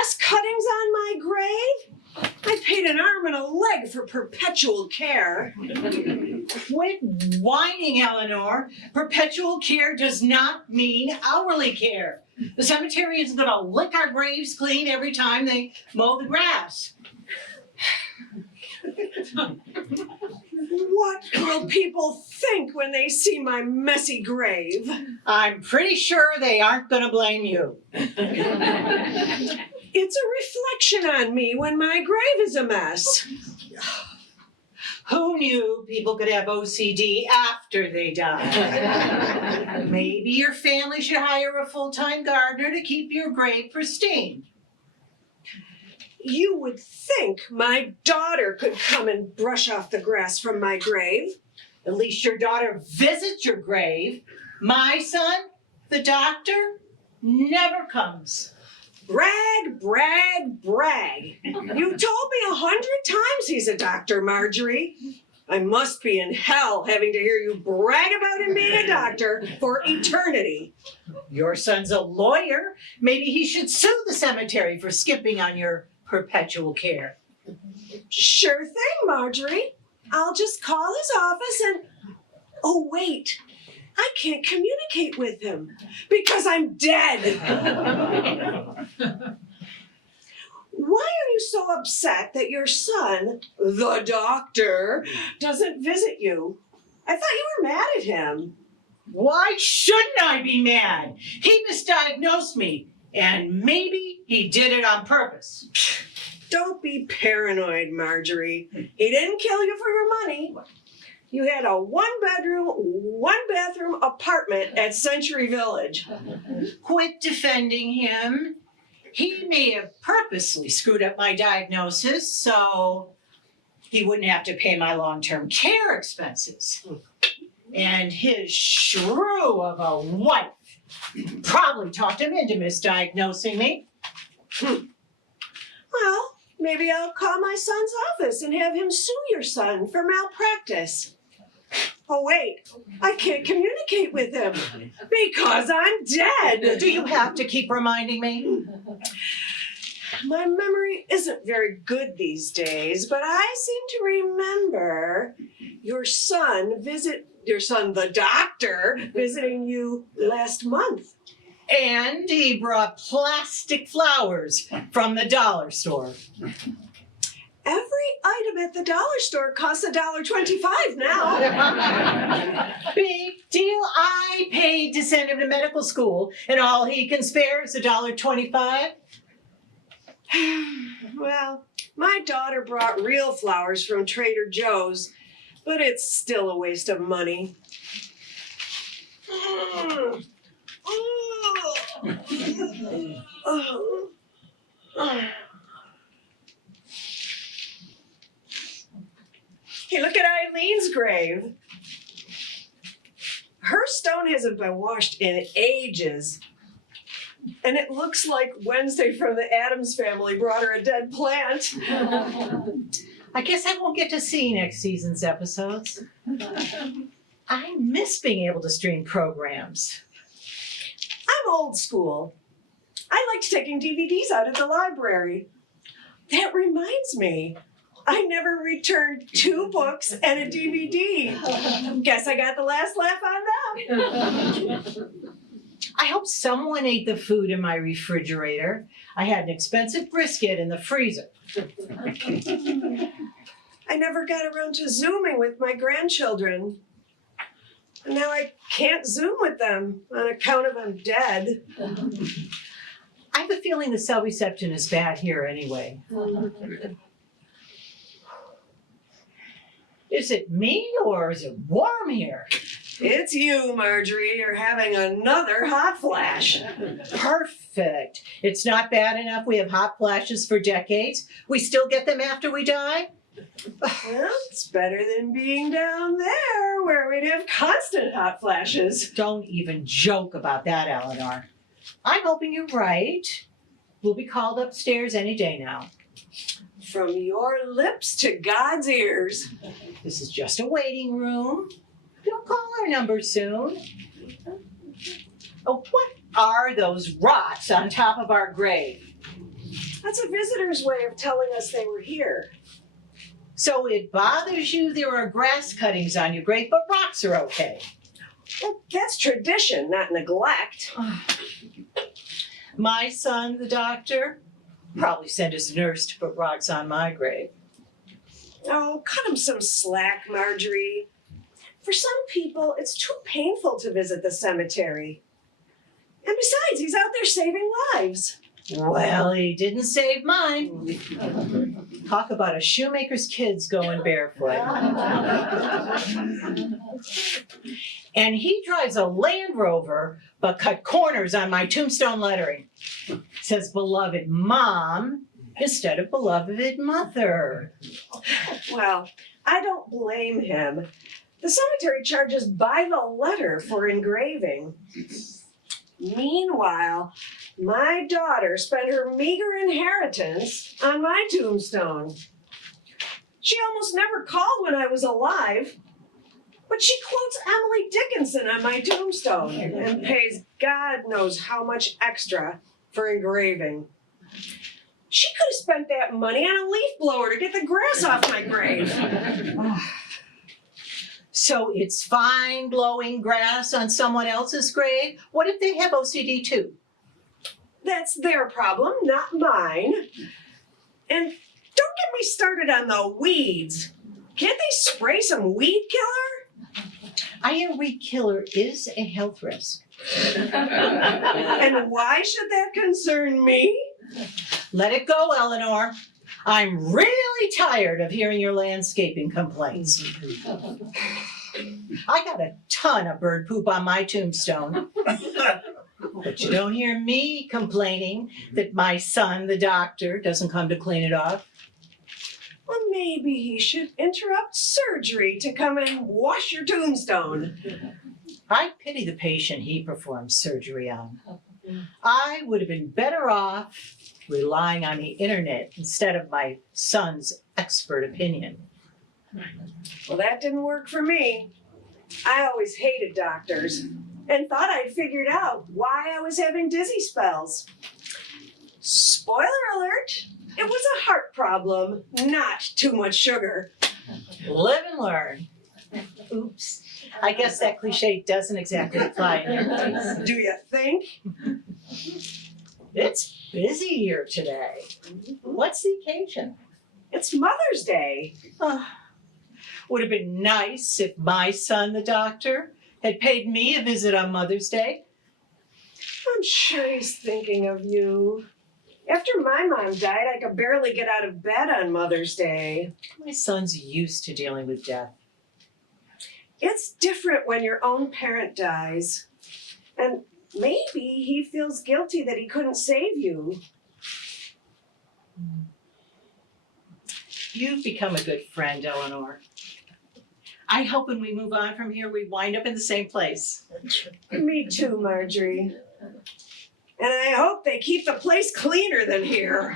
grass cuttings on my grave? I paid an arm and a leg for perpetual care. Quit whining, Eleanor. Perpetual care does not mean hourly care. The cemetery isn't going to lick our graves clean every time they mow the grass. What will people think when they see my messy grave? I'm pretty sure they aren't going to blame you. It's a reflection on me when my grave is a mess. Who knew people could have OCD after they die? Maybe your family should hire a full-time gardener to keep your grave pristine. You would think my daughter could come and brush off the grass from my grave. At least your daughter visits your grave. My son, the doctor, never comes. Brag, brag, brag. You told me 100 times he's a doctor, Marjorie. I must be in hell having to hear you brag about him being a doctor for eternity. Your son's a lawyer. Maybe he should sue the cemetery for skipping on your perpetual care. Sure thing, Marjorie. I'll just call his office and... Oh, wait. I can't communicate with him because I'm dead. Why are you so upset that your son, the doctor, doesn't visit you? I thought you were mad at him. Why shouldn't I be mad? He misdiagnosed me, and maybe he did it on purpose. Don't be paranoid, Marjorie. He didn't kill you for your money. You had a one-bedroom, one-bathroom apartment at Century Village. Quit defending him. He may have purposely screwed up my diagnosis so he wouldn't have to pay my long-term care expenses. And his shrew of a wife probably talked him into misdiagnosing me. Well, maybe I'll call my son's office and have him sue your son for malpractice. Oh, wait, I can't communicate with him because I'm dead. Do you have to keep reminding me? My memory isn't very good these days, but I seem to remember your son, the doctor, visiting you last month. And he brought plastic flowers from the dollar store. Every item at the dollar store costs $1.25 now. Big deal. I paid to send him to medical school, and all he can spare is $1.25. Well, my daughter brought real flowers from Trader Joe's, but it's still a waste of money. Hey, look at Eileen's grave. Her stone hasn't been washed in ages. And it looks like Wednesday from the Addams Family brought her a dead plant. I guess I won't get to see next season's episodes. I miss being able to stream programs. I'm old school. I liked taking DVDs out of the library. That reminds me, I never returned 2 books and a DVD. Guess I got the last laugh on them. I hope someone ate the food in my refrigerator. I had an expensive brisket in the freezer. I never got around to Zooming with my grandchildren. And now I can't Zoom with them on account of I'm dead. I have a feeling the cell reception is bad here anyway. Is it me or is it warm here? It's you, Marjorie. You're having another hot flash. Perfect. It's not bad enough we have hot flashes for decades. We still get them after we die? Well, it's better than being down there where we'd have constant hot flashes. Don't even joke about that, Eleanor. I'm hoping you're right. We'll be called upstairs any day now. From your lips to God's ears. This is just a waiting room. You'll call our number soon. Oh, what are those rots on top of our grave? That's a visitor's way of telling us they were here. So it bothers you there are grass cuttings on your grave, but rocks are okay. Well, that's tradition, not neglect. My son, the doctor, probably sent his nurse to put rocks on my grave. Oh, cut him some slack, Marjorie. For some people, it's too painful to visit the cemetery. And besides, he's out there saving lives. Well, he didn't save mine. Talk about a shoemaker's kids going barefoot. And he drives a Land Rover, but cut corners on my tombstone lettering. Says beloved mom instead of beloved mother. Well, I don't blame him. The cemetery charges by the letter for engraving. Meanwhile, my daughter spent her meager inheritance on my tombstone. She almost never called when I was alive, but she quotes Emily Dickinson on my tombstone and pays God knows how much extra for engraving. She could have spent that money on a leaf blower to get the grass off my grave. So it's fine blowing grass on someone else's grave? What if they have OCD too? That's their problem, not mine. And don't get me started on the weeds. Can't they spray some weed killer? I hear weed killer is a health risk. And why should that concern me? Let it go, Eleanor. I'm really tired of hearing your landscaping complaints. I got a ton of bird poop on my tombstone. But you don't hear me complaining that my son, the doctor, doesn't come to clean it off. Well, maybe he should interrupt surgery to come and wash your tombstone. I pity the patient he performs surgery on. I would have been better off relying on the internet instead of my son's expert opinion. Well, that didn't work for me. I always hated doctors and thought I'd figured out why I was having dizzy spells. Spoiler alert, it was a heart problem, not too much sugar. Live and learn. Oops. I guess that cliche doesn't exactly apply in your case. Do you think? It's busy here today. What's the occasion? It's Mother's Day. Would have been nice if my son, the doctor, had paid me a visit on Mother's Day. I'm sure he's thinking of you. After my mom died, I could barely get out of bed on Mother's Day. My son's used to dealing with death. It's different when your own parent dies. And maybe he feels guilty that he couldn't save you. You've become a good friend, Eleanor. I hope when we move on from here, we wind up in the same place. Me too, Marjorie. And I hope they keep the place cleaner than here.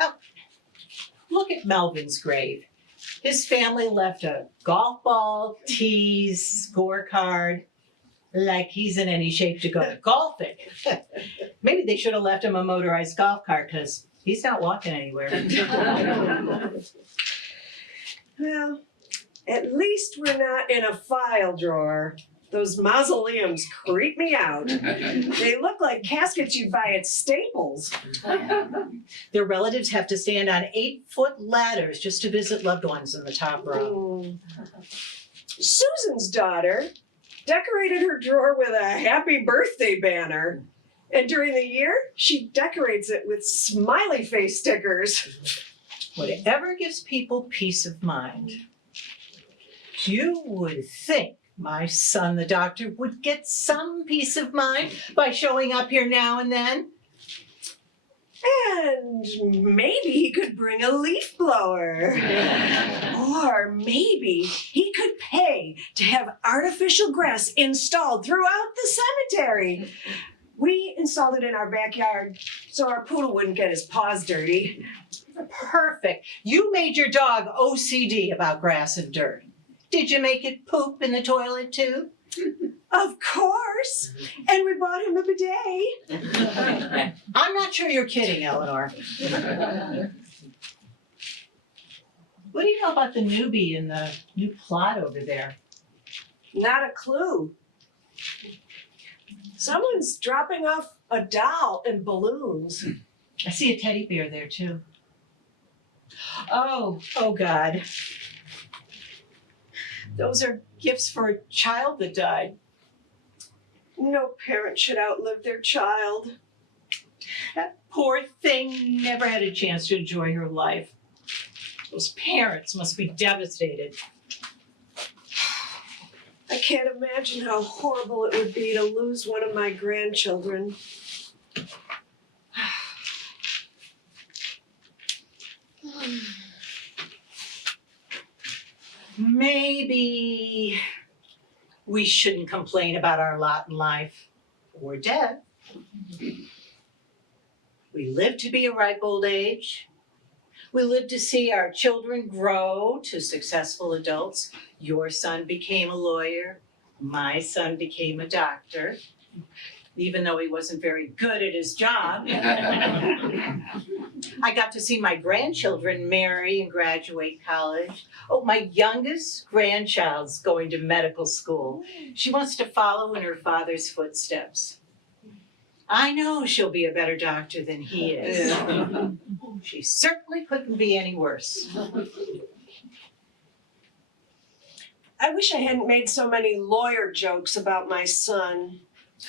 Oh, look at Melvin's grave. His family left a golf ball, tees, scorecard, like he's in any shape to go golfing. Maybe they should have left him a motorized golf cart because he's not walking anywhere. Well, at least we're not in a file drawer. Those mausoleums creep me out. They look like caskets you'd buy at Staples. Their relatives have to stand on 8-foot ladders just to visit loved ones in the top row. Susan's daughter decorated her drawer with a happy birthday banner. And during the year, she decorates it with smiley face stickers. Whatever gives people peace of mind. You would think my son, the doctor, would get some peace of mind by showing up here now and then. And maybe he could bring a leaf blower. Or maybe he could pay to have artificial grass installed throughout the cemetery. We installed it in our backyard so our poodle wouldn't get his paws dirty. Perfect. You made your dog OCD about grass and dirt. Did you make it poop in the toilet too? Of course. And we bought him a bidet. I'm not sure you're kidding, Eleanor. What do you know about the newbie and the new plot over there? Not a clue. Someone's dropping off a doll and balloons. I see a teddy bear there too. Oh God. Those are gifts for a child that died. No parent should outlive their child. That poor thing never had a chance to enjoy her life. Those parents must be devastated. I can't imagine how horrible it would be to lose one of my grandchildren. Maybe we shouldn't complain about our lot in life or death. We live to be a ripe old age. We live to see our children grow to successful adults. Your son became a lawyer. My son became a doctor, even though he wasn't very good at his job. I got to see my grandchildren marry and graduate college. Oh, my youngest grandchild's going to medical school. She wants to follow in her father's footsteps. I know she'll be a better doctor than he is. She certainly couldn't be any worse. I wish I hadn't made so many lawyer jokes about my son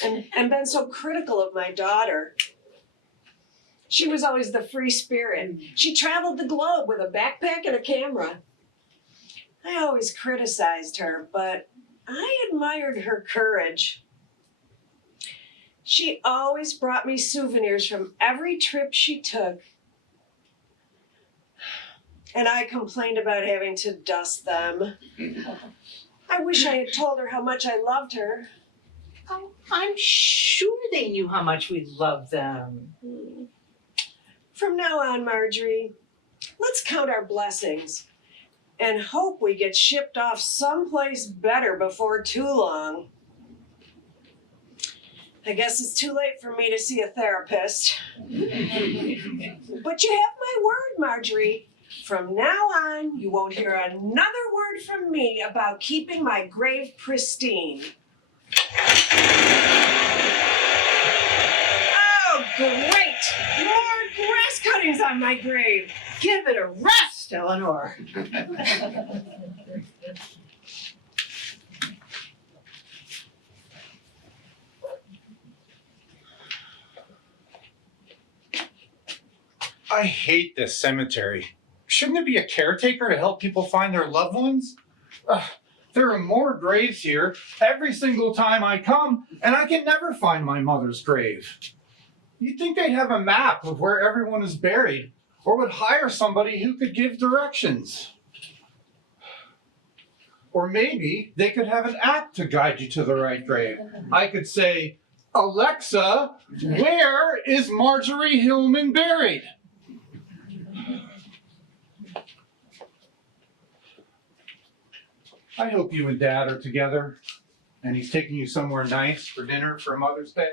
and been so critical of my daughter. She was always the free spirit. She traveled the globe with a backpack and a camera. I always criticized her, but I admired her courage. She always brought me souvenirs from every trip she took. And I complained about having to dust them. I wish I had told her how much I loved her. Oh, I'm sure they knew how much we loved them. From now on, Marjorie, let's count our blessings and hope we get shipped off someplace better before too long. I guess it's too late for me to see a therapist. But you have my word, Marjorie. From now on, you won't hear another word from me about keeping my grave pristine. Oh, great! More grass cuttings on my grave. Give it a rest, Eleanor. I hate this cemetery. Shouldn't there be a caretaker to help people find their loved ones? There are more graves here every single time I come, and I can never find my mother's grave. You'd think they'd have a map of where everyone is buried, or would hire somebody who could give directions. Or maybe they could have an app to guide you to the right grave. I could say, Alexa, where is Marjorie Hillman buried? I hope you and Dad are together, and he's taking you somewhere nice for dinner for Mother's Day.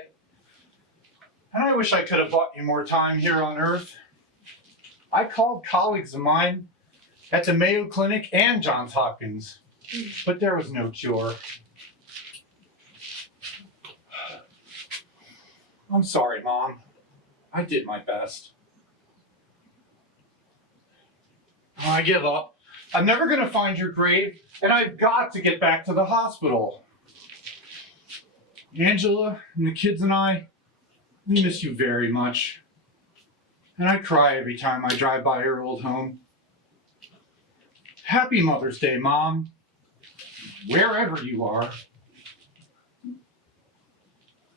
And I wish I could have bought you more time here on Earth. I called colleagues of mine at the Mayo Clinic and Johns Hopkins, but there was no cure. I'm sorry, Mom. I did my best. I give up. I'm never going to find your grave, and I've got to get back to the hospital. Angela and the kids and I, we miss you very much. And I cry every time I drive by your old home. Happy Mother's Day, Mom, wherever you are.